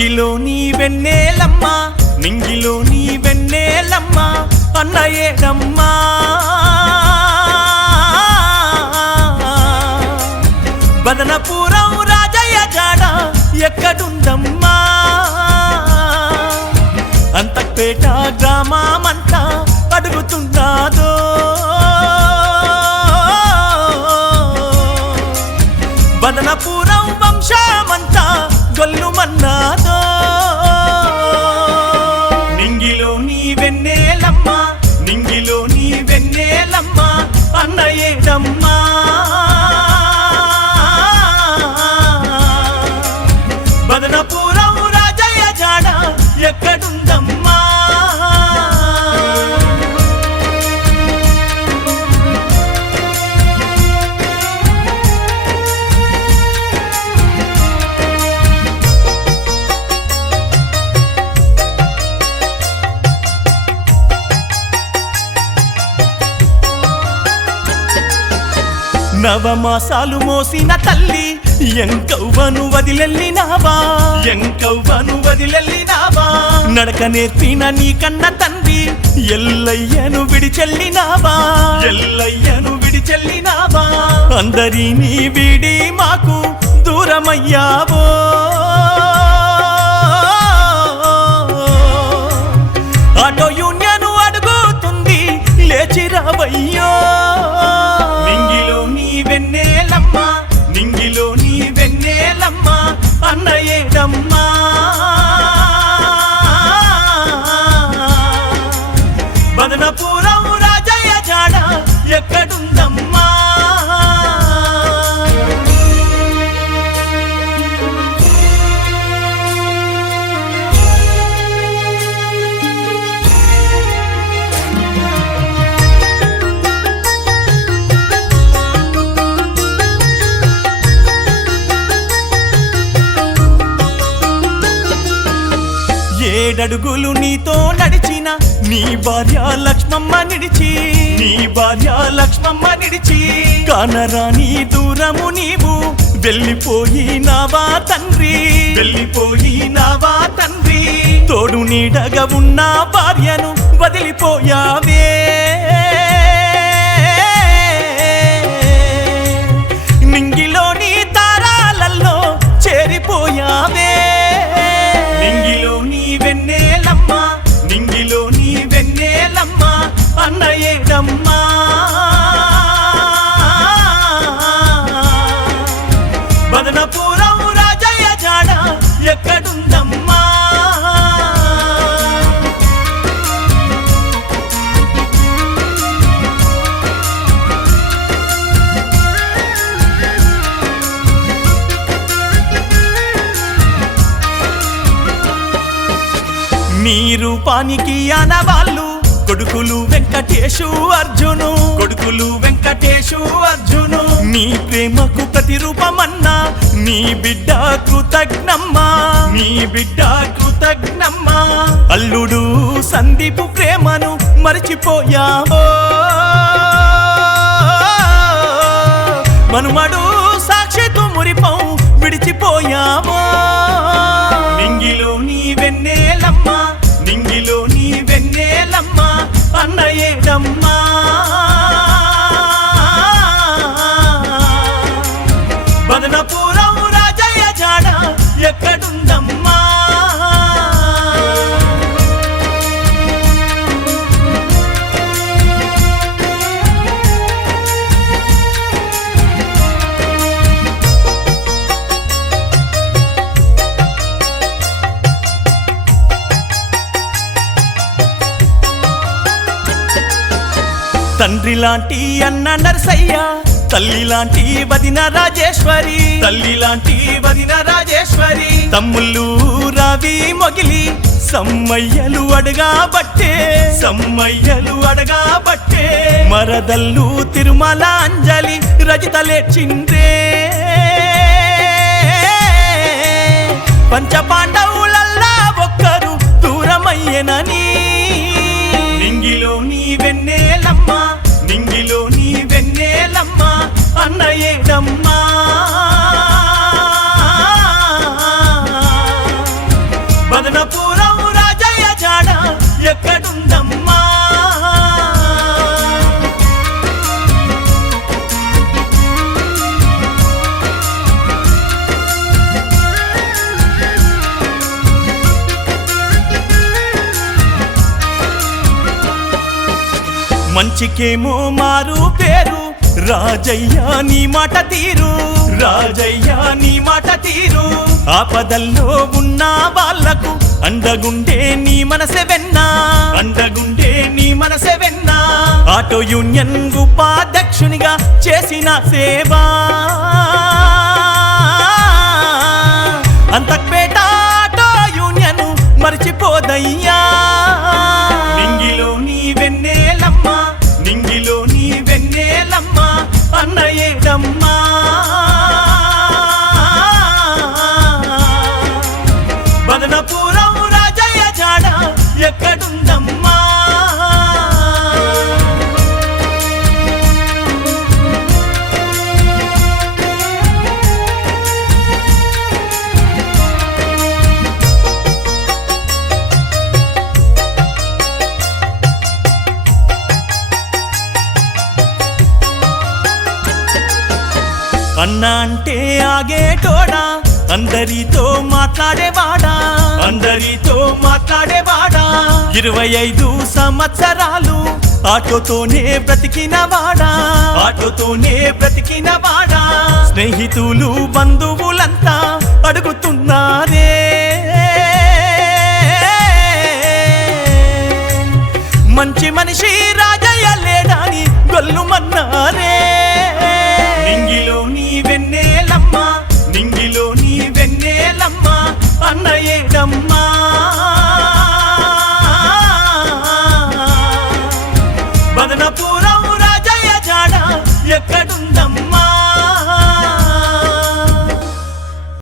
నింగిలో నీ వెన్నేలమ్మా నింగిలో నీ వెన్నేలమ్మా అన్న ఏడమ్మా బదనపురం రాజయ్య జాడ ఎక్కడుందమ్మా? అంతపేట గ్రామమంతా అడుగుతున్నాదో బదనపురం ఏడమ్మా నవమాసాలు మోసిన తల్లి ఎంకవ్వను వదిలెళ్ళినావా? ఎంకవ్వను వదిలెళ్ళినావా? నడక నేర్పిన నీ కన్న తండ్రి ఎల్లయ్యను విడిచెల్లినావా ఎల్లయ్యను విడిచెల్లినావా అందరినీ వీడి మాకు దూరమయ్యావో. ఆటో యూనియన్ అడుగుతుంది లేచి రావయ్యో ఏడడుగులు నీతో నడిచిన నీ భార్య లక్ష్మమ్మ నిడిచి నీ భార్య లక్ష్మమ్మ నిడిచి కానరాని దూరము నీవు వెళ్ళిపోయి నావా తండ్రి వెళ్ళిపోయి నావా తండ్రి. తోడు నీడగా ఉన్న భార్యను వదిలిపోయావే. ఏడమ్మా బదనపురం రాజయ్య జాడ ఎక్కడుందమ్మా? నీ రూపానికి అనవాళ్ళు కొడుకులు వెంకటేశు అర్జును. కొడుకులు వెంకటేశు అర్జును. నీ ప్రేమకు ప్రతిరూపమన్నా నీ బిడ్డ కృతజ్ఞమ్మా. నీ బిడ్డ కృతజ్ఞమ్మా. అల్లుడు సందీపు ప్రేమను మరచిపోయావో మనుమడు సాక్షితో మురిపం విడిచిపోయావో ఏడమ్మా.「తండ్రి లాంటి అన్న నరసయ్య తల్లి లాంటి వదిన రాజేశ్వరి తల్లి లాంటి వదిన రాజేశ్వరి తమ్ముళ్ళు రావి మొగిలి సమ్మయ్యలు అడగా బట్టే సమ్మయ్యలు అడగా బట్టే మరదల్లు తిరుమల అంజలి రజితలేచిందే పంచ పాండవులల్లా ఒక్కరు దూరమయ్యనని. నింగిలో నీ వెన్నెలమ్మ మంచికేమో మారు పేరు. రాజయ్య నీ మాట తీరు. రాజయ్య నీ మాట తీరు. ఆపదల్లో ఉన్న వాళ్ళకు అండగుండే నీ మనసె వెన్నా. అండగుండే నీ మనసె వెన్నా. ఆటో యూనియన్ ఉపాధ్యక్షునిగా చేసిన సేవా. ఎక్కడుందమ్మా? అన్న అంటే ఆగేటోడా? అందరితో మాట్లాడేవాడా? అందరితో ఇరవై ఐదు సంవత్సరాలు. ఆటోతోనే బ్రతికినవాడా ఆటోతోనే బ్రతికినవాడా స్నేహితులు బంధువులంతా అడుగుతున్నారే. మంచి మనిషి